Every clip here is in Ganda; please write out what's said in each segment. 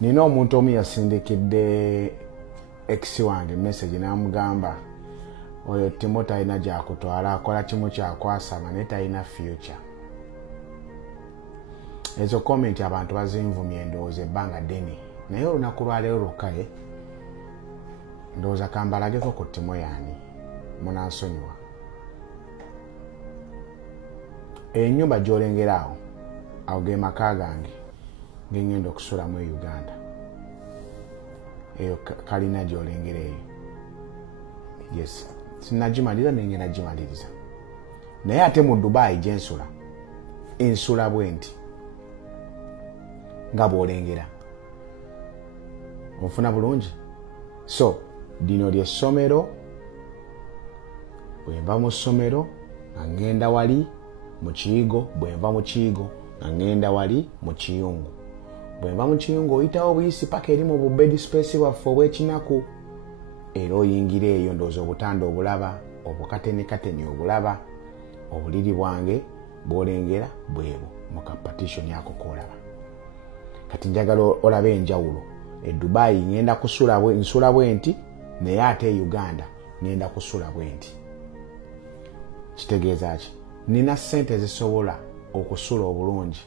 nina omuntu omu yasindikidde ex wange message namugamba oyo Timothy alina gyakutwala akola kimu kyakwasama naye talina future. Ezo comment abantu bazinvumye ndowooza ebbanga ddene naye olunaku lwaleero lwokka ndowooza kambalageko ku Timo yani munansonyiwa. Ennyumba gy'olengera awo ge maka gange ngenda okusulamu e Uganda. Eyo kalina gy'olengera eyo. Yes, sinagimaliriza nengenda nagimaliriza. Naye ate mu Dubai gye ensula bwe nti nga bw'olengera. Onfuna bulungi? So, lino ly'essomero. Bwe nva mu ssomero nga ngenda wali mu Kiyigo, bwe nva mu Kiyigo nga ngenda wali mu Kiyungu. Bwe nva mu Kiyungu oyitawo buyisi paka eri mu bed space waffe obw'ekinaku. Era oyingira eyo ndowooza obutanda obulaba, obukatenekateni obulaba, obuliri bwange bw'olengera bwebo mu kapatishoni ako koolaba. Kati njagala olabe enjawulo. E Dubai ngenda nsula bwe nti, naye ate e Uganda ngenda kusula bwe nti. Kitegeeza ki? Nina ssente zisobola okusula obulungi.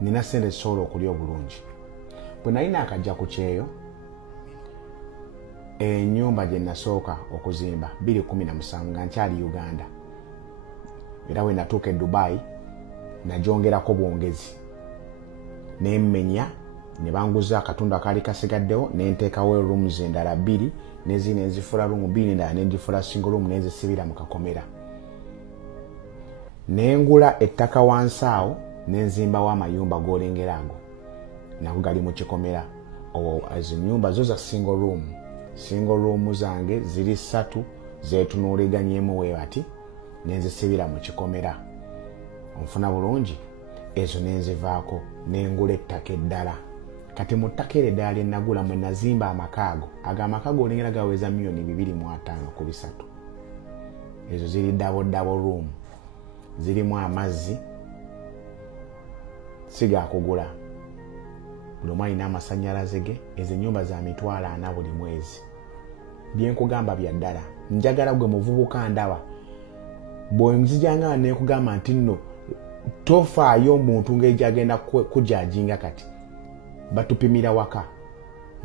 Nina ssente zisobola okulya obulungi. Bwe nalina akajja ku kyeyo, ennyumba gye nasooka okuzimba 2017 nga nkyali Uganda. Era we natuuka e Dubai nagyongerako bwongezi. Nemmenya ne banguza akatundu akaali kasigaddewo ne nteekawo rooms endala 2 n'ezindi nzifula room 2 n'endala ne ngifula single room ne nzisibira mu kakomera. Ne ngula ettaka wansi awo ne nzimbawo amayumba g'olengera ago. Nago gali mu kikomera. Ezo nnyumba zo za single room. Single room zange ziri 3 zeetunuuliganyemu we bati ne nzisibira mu kikomera. Onfuna bulungi? Ezo ne nzivaako ne ngula ettaka eddala. Kati mu ttaka eryo eddala lye nagula mwe nazimba amakaago. Ago amakaago olengera gaweza $2.5 million ku 3. Ezo ziri double room. Zirimu amazzi. Siga kugula. Buli omu alina amasannyalaze ge. Ezo ennyumba za $40,000 buli mwezi. Bye nkugamba bya ddala. Njagala gwe muvubuka ndaba. Bwe nzijanga ne nkugamba nti nno tofaayo omuntu ng'egyagenda kujajinga kati. Batupimira waka.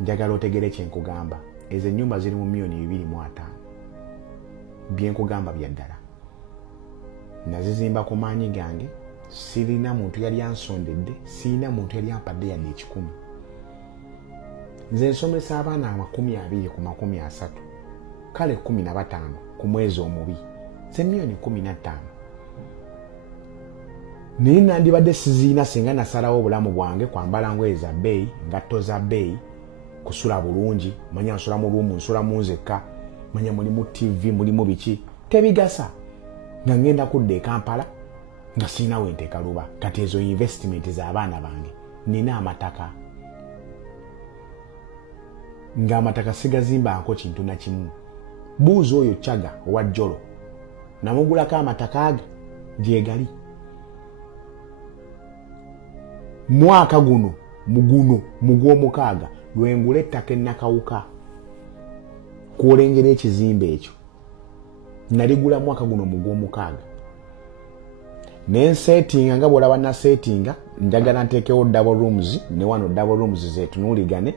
Njagala otegere kye nkugamba. Ezo ennyumba ziri mu $2.5 bye nkugamba bya ddala. Nazizimba ku maanyi gange. Sirina muntu yali ansondedde, sirina muntu yali ampadde yadde 10. Nze nsomesa abaana 20 ku 30. Kale 15 ku mwezi omubi. Ze $15,000. Naye nandibadde sizina singa nasalawo obulamu bwange kwambala ngoye za bbeeyi, ngatto za bbeeyi, kusula bulungi, manya nsula mu ruumu, nsula mu nzekka, manya mulimu TV, mulimu biki, tebigasa. Nga ngenda kudda e Kampala nga sina wenteeka luba. Kati ezo investment z'abaana bange. Nina amataka. Nga amataka sigazimbanko kintu na kimu. Buuzi oyo Kyaga owa Jolo. Namugulako amataka age gyegali. Mwaka guno mu gw'omukaaga lwengula ettaka ennakawuka kwolengera ekizimbe ekyo. Naligula mwaka guno mu gw'omukaaga. Nensetinga nga bw'olaba nasetinga, njagala nteekewo double rooms, ne wano double rooms zeetunuuligane,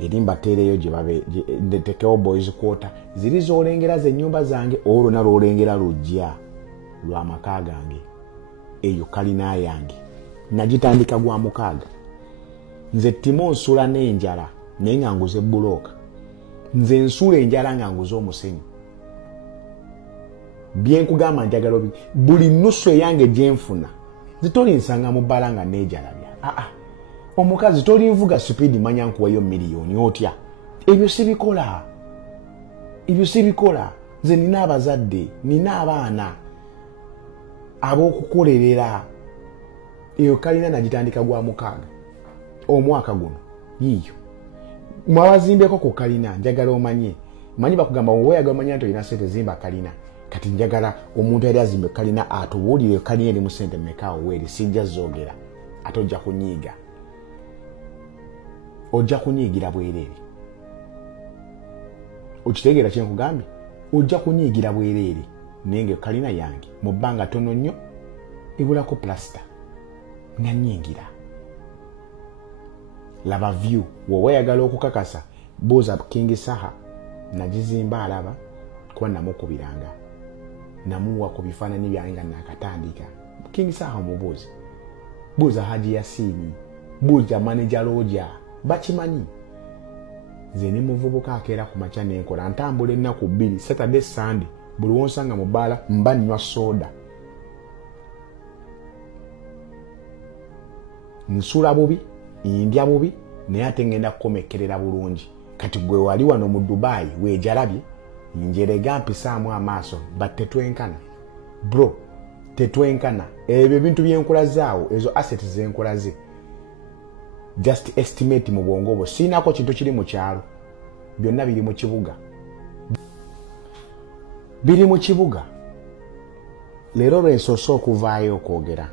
eri mbateereyo gye nteekewo boys quarter. Ziri z'olengera ze nnyumba zange, olwo nalwo olengera lujja lw'amaka gange. Eyo kalina yange. Nagitandika gwa mukaaga. Nze Timo nsula n'enjala naye nga nguze bulooka. Nze nsula enjala nga nguze omusenyu. Bye nkugamba njagala buli nusu eyange gye nfuna zitoli nsanga mu bbala nga neejalabya. Omukazi toli nvuga speed manya nkuwayo miliyoni otya. Ebyo sibikola. Nze nina abazadde, nina abaana ab'okukolerera. Eyo kalina nagitandika gwa mukaaga omwaka guno yiyo. Mwabazimbeko ku kalina njagala omanye. Manyi bakugamba woyaga omanya nti olina ssente zimba kalina. Kati njagala omuntu yali azimbe kalina atubuulire kalina eri mu ssente mmeka weeri sijja zoogera ate ojja kunyiiga. ojja kunyiigira bwereere. Okitegeera kye nkugambye? Ojja kunyiigira bwereere naye kalina yange mu bbanga tono nnyo ebulako plasta nga nnyiigira. Laba view wowe oyagala okukakasa buuza King Saha nagizimba alaba kuba namukubiranga namuwa ku bifaananyi byange nga nakatandika. King Saha mubuuzi, buuza Haji Yasini, buuza manager Roja, bakimanyi. Nze ne muvubuka akeera ku makya nenkola ntambula ennaku 2 Saturday Sunday buli wonsanga mu bbaala mba nnywa soda. Nsula bubi, indya bubi, naye ate ngenda kukomekerera bulungi. Kati gwe wali wano mu Dubai weejalabye njerega mpisaamu amaaso but tetwenkana. Bro, tetwenkana. Ebyo bintu byenkolazaawo ezo assets zenkolaze. Just estimate mu bwongo bwo. Siinako kintu kiri mu kyalo. Byonna biri mu kibuga. Biri mu kibuga. Leero lwensoose okuvaayo okwogera.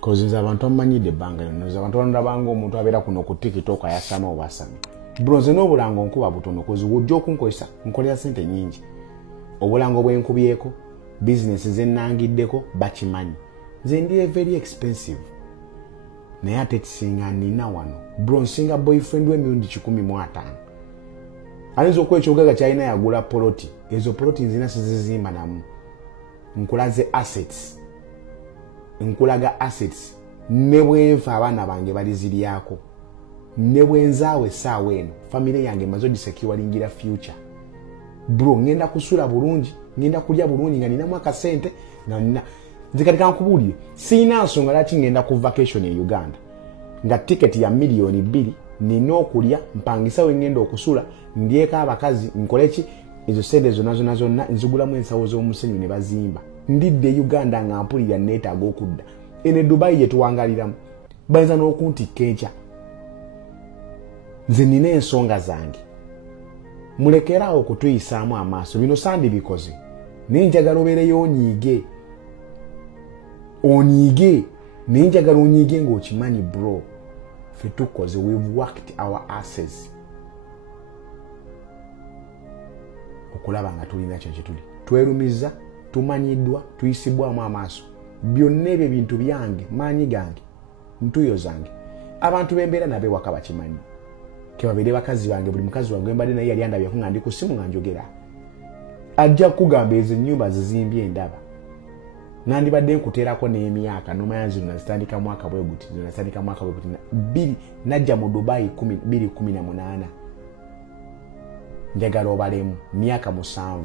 Kozinza abantu amanyidde ebbanga lyonna. Abantu bandabanga omuntu abeera kuno ku TikTok ayasama obasami. Bronze n'obulango nkuba butono kozi wujja okunkozesa nkolera sente nyingi. Obulango bwenkubyeko, business zennangiddeko bakimanyi. Nze ndi very expensive. Naye ate kisinga nina wano. Bro nsinga boyfriend we mirundi 15. Alizo kwekyogaga kyalina yagula poloti. Ezo poloti nzina sizizimba namu. Nkulaze assets. Nkulaga assets. Ne bwenfa abaana bange baliziryako. Ne bwenzaawe saawa eno family yange mazo disecuringira future. Bro ngenda kusula bulungi, ngenda kulya bulungi nga ninamu akasente nga nina nzikatika nkubuulire siina nsonga laki ngenda ku vacation e Uganda nga ticket ya $2,000,000 nina okulya mpangisa we ngenda okusula ndyeka abakazi nkoleki ezo sente zonna nzigulamu ensawo z'omusenyu ne bazimba. Ndidde Uganda nga mpulira neetaaga okudda. Ene Dubai gye tuwangaliramu bayinza n'okuntikka enkya. Nze nina ensonga zange. Mulekerawo okutuyisaamu amaaso. Bino sandi bikoze. Naye njagala obeereyo onyiige. Onyiige. Naye njagala onyiige ng'okimanyi bro. Ffe tukoze. We've worked our asses. Okulaba nga tulina kyo kye tuli. Twerumiza, tumanyiddwa, tuyisibwamu amaaso. Byonna ebyo bintu byange, maanyi gange, ntuyo zange. Abantu b'embeera nabe waka bakimanyi. Kebabere bakazi bange buli mukazi wange mbadde naye yali andabye nga ndi ku ssimu nga njogera. Ajja kugamba ezo ennyumba zizimbye endaba. Nandibadde nkuteerako n'emyaka nomanya zino nazitandika mwaka bwe guti. Zino nazitandika mwaka bwe guti. 2 najja mu Dubai 2018. Njagala obalemu myaka 7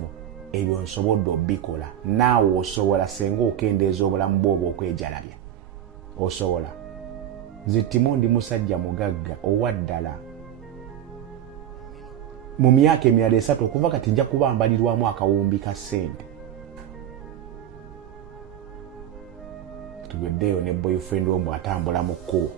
ebyo nsobodde obikola. Naawe osobola senga okendeeza obulamu bw'obwo okwejalabya. Osobola. Nze Timondi musajja mugagga owaddala. Mu myaka 3 okuva kati nja kuba mbalirwamu akawumbi ka ssente. Tugeddeyo ne boyfriend wo atambula mu kkubo.